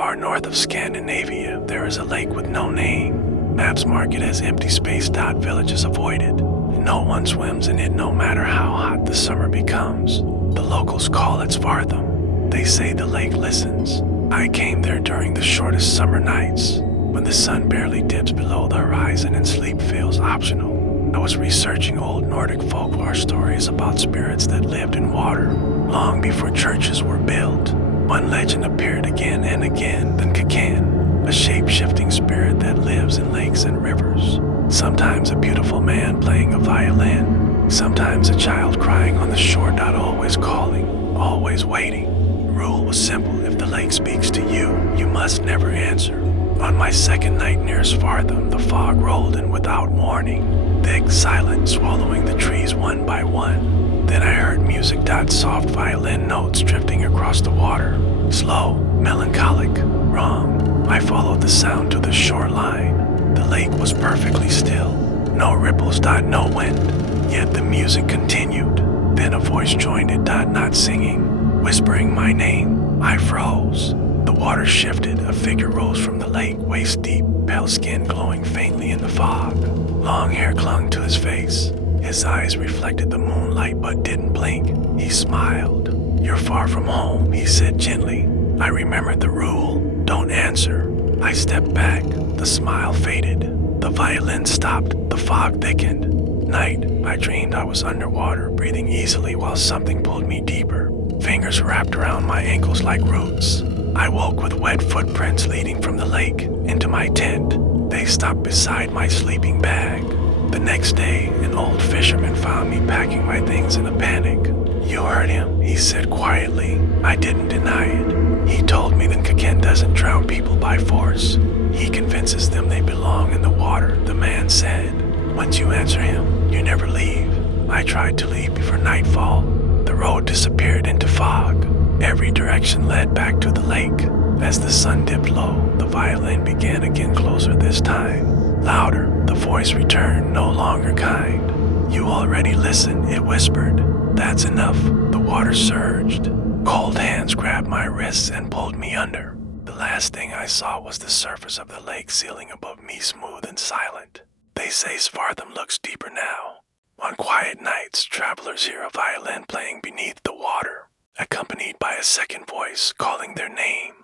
far north of Scandinavia, there is a lake with no name. Maps mark it as empty space. Village is avoided. No one swims in it no matter how hot the summer becomes. The locals call it Svarthamn. They say the lake listens. I came there during the shortest summer nights, when the sun barely dips below the horizon and sleep feels optional. I was researching old Nordic folklore stories about spirits that lived in water, long before churches were built. One legend appeared again and again, then Kakan, a shape-shifting spirit that lives in lakes and rivers. Sometimes a beautiful man playing a violin, sometimes a child crying on the shore. Always calling, always waiting. The rule was simple: if the lake speaks to you, you must never answer. On my second night near Svarthamn, the fog rolled in without warning, thick, silent, swallowing the trees one by one. Then I heard music. Soft violin notes drifting across the water, slow, melancholic, wrong. I followed the sound to the shoreline. The lake was perfectly still, no ripples. No wind. Yet the music continued. Then a voice joined it. Not singing, whispering my name. I froze. The water shifted. A figure rose from the lake, waist deep, pale skin glowing faintly in the fog. Long hair clung to his face. His eyes reflected the moonlight but didn't blink. He smiled. "You're far from home," he said gently. I remembered the rule: don't answer. I stepped back. The smile faded. The violin stopped. The fog thickened. Night. I dreamed I was underwater, breathing easily while something pulled me deeper. Fingers wrapped around my ankles like roots. I woke with wet footprints leading from the lake into my tent. They stopped beside my sleeping bag. The next day, an old fisherman found me packing my things in a panic. "You heard him," he said quietly. I didn't deny it. He told me that Kaken doesn't drown people by force. He convinces them they belong in the water. The man said, "Once you answer him, you never leave." I tried to leave before nightfall. The road disappeared into fog. Every direction led back to the lake. As the sun dipped low, the violin began again, closer this time. Louder, the voice returned, no longer kind. "You already listen," it whispered. "That's enough." The water surged. Cold hands grabbed my wrists and pulled me under. The last thing I saw was the surface of the lake ceiling above me, smooth and silent. They say Svarthamn looks deeper now. On quiet nights, travelers hear a violin playing beneath the water, accompanied by a second voice calling their name.